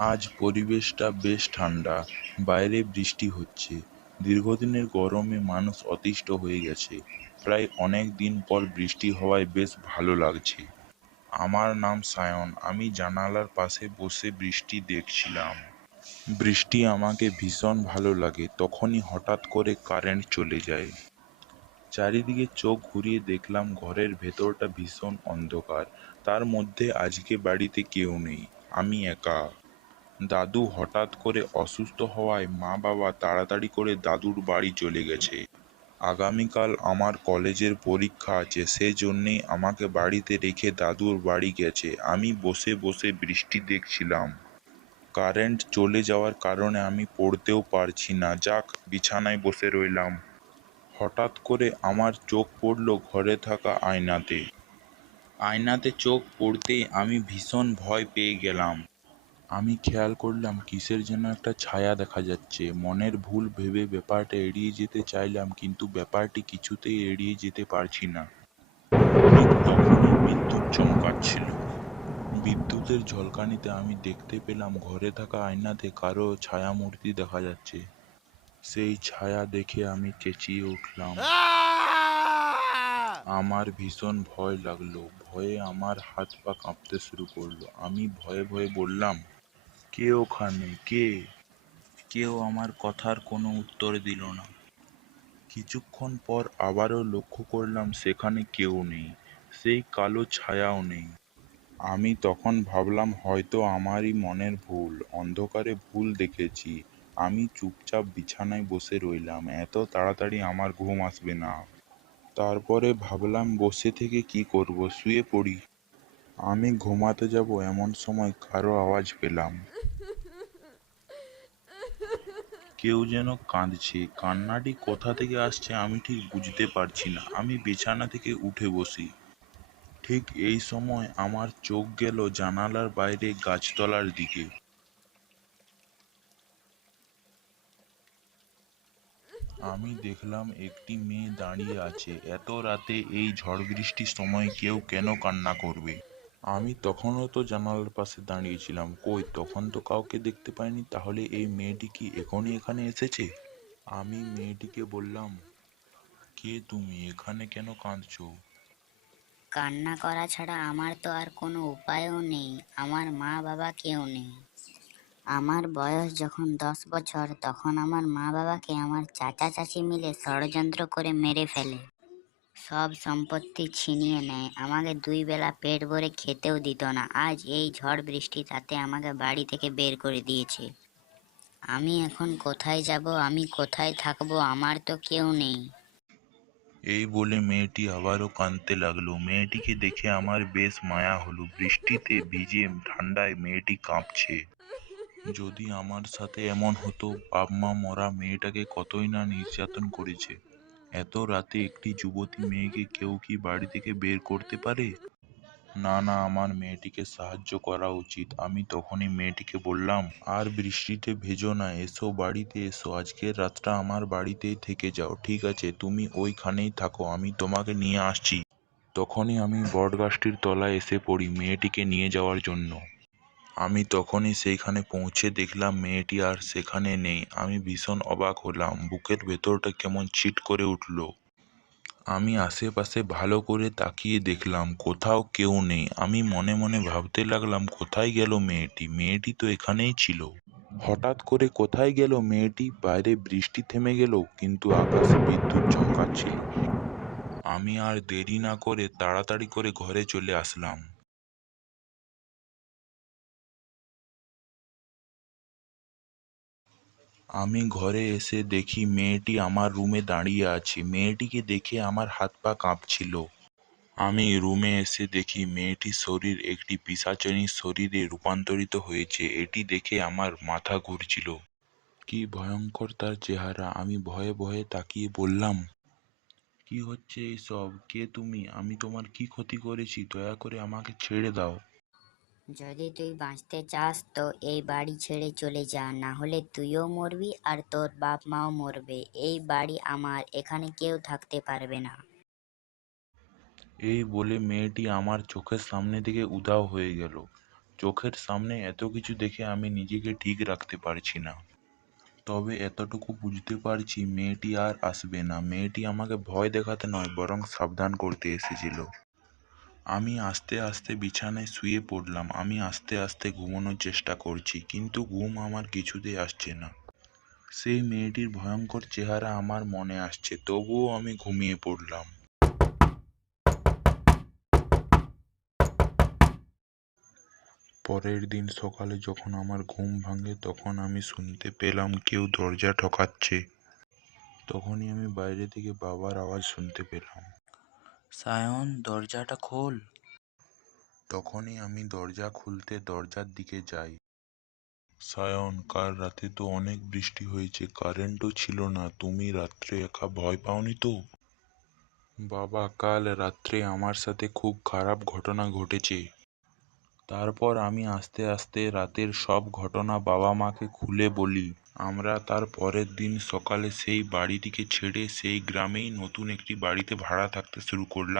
আজ পরিবেশটা বেশ ঠান্ডা, বাইরে বৃষ্টি হচ্ছে। দীর্ঘদিনের গরমে মানুষ অতিষ্ঠ হয়ে গেছে। প্রায় অনেক দিন পর বৃষ্টি হওয়ায় বেশ ভালো লাগছে। আমার নাম সায়ন, আমি জানালার পাশে বসে বৃষ্টি দেখছিলাম। বৃষ্টি আমাকে ভীষণ ভালো লাগে, তখনই হঠাৎ করে কারেন্ট চলে যায়। চারিদিকে চোখ ঘুরিয়ে দেখলাম ঘরের ভেতরটা ভীষণ অন্ধকার। তার মধ্যে আজকে বাড়িতে কেউ নেই, আমি একা। দাদু হঠাৎ করে অসুস্থ হওয়ায় মা বাবা তাড়াতাড়ি করে দাদুর বাড়ি চলে গেছে। আগামীকাল আমার কলেজের পরীক্ষা আছে সেজন্যেই আমাকে বাড়িতে রেখে দাদুর বাড়ি গেছে। আমি বসে বসে বৃষ্টি দেখছিলাম। কারেন্ট চলে যাওয়ার কারণে আমি পড়তেও পারছি না। যাক, বিছানায় বসে রইলাম। হঠাৎ করে আমার চোখ পড়ল ঘরে থাকা আয়নাতে। আয়নাতে চোখ পড়তেই আমি ভীষণ ভয় পেয়ে গেলাম। আমি খেয়াল করলাম কিসের যেন একটা ছায়া দেখা যাচ্ছে। মনের ভুল ভেবে ব্যাপারটা এড়িয়ে যেতে চাইলাম কিন্তু ব্যাপারটি কিছুতেই এড়িয়ে যেতে পারছি না। ঠিক তখনই বিদ্যুৎ চমকাচ্ছিল। বিদ্যুতের ঝলকানিতে আমি দেখতে পেলাম ঘরে থাকা আয়নাতে কারও ছায়ামূর্তি দেখা যাচ্ছে। সেই ছায়া দেখে আমি চেঁচিয়ে উঠলাম। আমার ভীষণ ভয় লাগল। ভয়ে আমার হাত পা কাঁপতে শুরু করল। আমি ভয়ে ভয়ে বললাম কে ওখানে কে? কেউ আমার কথার কোনো উত্তর দিল না। কিছুক্ষণ পর আবারও লক্ষ্য করলাম সেখানে কেউ নেই সেই কালো ছায়াও নেই। আমি তখন ভাবলাম হয়তো আমারই মনের ভুল অন্ধকারে ভুল দেখেছি। আমি চুপচাপ বিছানায় বসে রইলাম এত তাড়াতাড়ি আমার ঘুম আসবে না। তারপরে ভাবলাম বসে থেকে কি করব? শুয়ে পড়ি। আমি ঘুমাতে যাব এমন সময় কারও আওয়াজ পেলাম। কেউ যেন কাঁদছে। কান্নাটি কোথা থেকে আসছে আমি ঠিক বুঝতে পারছি না। আমি বিছানা থেকে উঠে বসি। ঠিক এই সময় আমার চোখ গেল জানালার বাইরে গাছতলার দিকে। আমি দেখলাম একটি মেয়ে দাঁড়িয়ে আছে। এত রাতে এই ঝড় বৃষ্টির সময় কেউ কেন কান্না করবে? আমি তখনও তো জানালার পাশে দাঁড়িয়েছিলাম কই, তখন তো কাউকে দেখতে পাইনি, তাহলে এই মেয়েটি কি এখনই এখানে এসেছে? আমি মেয়েটিকে বললাম, কে তুমি? এখানে কেন কাঁদছো? কান্না করা ছাড়া আমার তো আর কোনো উপায়ও নেই। আমার মা বাবা কেউ নেই। আমার বয়স যখন দশ বছর, তখন আমার মা বাবাকে আমার চাচা চাচি মিলে ষড়যন্ত্র করে মেরে ফেলে। সব সম্পত্তি ছিনিয়ে নেয়। আমাকে দুই বেলা পেট ভরে খেতেও দিত না। আজ এই ঝড় বৃষ্টি তাতে আমাকে বাড়ি থেকে বের করে দিয়েছে। আমি এখন কোথায় যাব? আমি কোথায় থাকব? আমার তো কেউ নেই। এই বলে মেয়েটি আবারও কাঁদতে লাগল। মেয়েটিকে দেখে আমার বেশ মায়া হলো। বৃষ্টিতে ভিজে ঠান্ডায় মেয়েটি কাঁপছে। যদি আমার সাথে এমন হতো বাপ মা মরা মেয়েটাকে কতই না নির্যাতন করেছে। এত রাতে একটি যুবতী মেয়েকে কেউ কি বাড়ি থেকে বের করতে পারে? না না, আমার মেয়েটিকে সাহায্য করা উচিত। আমি তখনই মেয়েটিকে বললাম, আর বৃষ্টিতে ভেজো না, এসো বাড়িতে এসো। আজকের রাতটা আমার বাড়িতেই থেকে যাও, ঠিক আছে? তুমি ওইখানেই থাকো, আমি তোমাকে নিয়ে আসছি। তখনই আমি বটগাছটির তলায় এসে পড়ি মেয়েটিকে নিয়ে যাওয়ার জন্য। আমি তখনই সেইখানে পৌঁছে দেখলাম মেয়েটি আর সেখানে নেই। আমি ভীষণ অবাক হলাম। বুকের ভেতরটা কেমন চিট করে উঠল। আমি আশেপাশে ভালো করে তাকিয়ে দেখলাম, কোথাও কেউ নেই। আমি মনে মনে ভাবতে লাগলাম, কোথায় গেল মেয়েটি? মেয়েটি তো এখানেই ছিল। হঠাৎ করে কোথায় গেল মেয়েটি? বাইরে বৃষ্টি থেমে গেল, কিন্তু আকাশে বিদ্যুৎ চমকাচ্ছিল আমি আর দেরি না করে তাড়াতাড়ি করে ঘরে চলে আসলাম। আমি ঘরে এসে দেখি মেয়েটি আমার রুমে দাঁড়িয়ে আছে। মেয়েটিকে দেখে আমার হাত পা কাঁপছিল। আমি রুমে এসে দেখি মেয়েটির শরীর একটি পিশাচনীর শরীরে রূপান্তরিত হয়েছে। এটি দেখে আমার মাথা ঘুরছিল। কি ভয়ঙ্কর তার চেহারা। আমি ভয়ে ভয়ে তাকিয়ে বললাম, কি হচ্ছে এইসব? কে তুমি? আমি তোমার কি ক্ষতি করেছি? দয়া করে আমাকে ছেড়ে দাও। যদি তুই বাঁচতে চাস, তো এই বাড়ি ছেড়ে চলে যা। না হলে তুইও মরবি আর তোর বাপ মাও মরবে। এই বাড়ি আমার, এখানে কেউ থাকতে পারবে না। এই বলে মেয়েটি আমার চোখের সামনে থেকে উধাও হয়ে গেল। চোখের সামনে এত কিছু দেখে আমি নিজেকে ঠিক রাখতে পারছি না। তবে এতটুকু বুঝতে পারছি মেয়েটি আর আসবে না। মেয়েটি আমাকে ভয় দেখাতে নয়, বরং সাবধান করতে এসেছিল। আমি আস্তে আস্তে বিছানায় শুয়ে পড়লাম। আমি আস্তে আস্তে ঘুমানোর চেষ্টা করছি, কিন্তু ঘুম আমার কিছুতেই আসছে না। সেই মেয়েটির ভয়ঙ্কর চেহারা আমার মনে আসছে, তবুও আমি ঘুমিয়ে পড়লাম। পরের দিন সকালে যখন আমার ঘুম ভাঙে, তখন আমি শুনতে পেলাম কেউ দরজা ঠকাচ্ছে। তখনই আমি বাইরে থেকে বাবার আওয়াজ শুনতে পেলাম। সায়ন, দরজাটা খোল। তখনই আমি দরজা খুলতে দরজার দিকে যাই। সায়ন, কাল রাতে তো অনেক বৃষ্টি হয়েছে, কারেন্টও ছিল না, তুমি রাত্রে একা ভয় পাওনি তো? বাবা, কাল রাত্রে আমার সাথে খুব খারাপ ঘটনা ঘটেছে। তারপর আমি আস্তে আস্তে রাতের সব ঘটনা বাবা মাকে খুলে বলি। আমরা তার পরের দিন সকালে সেই বাড়িটিকে ছেড়ে সেই গ্রামেই নতুন একটি বাড়িতে ভাড়া থাকতে শুরু করলাম।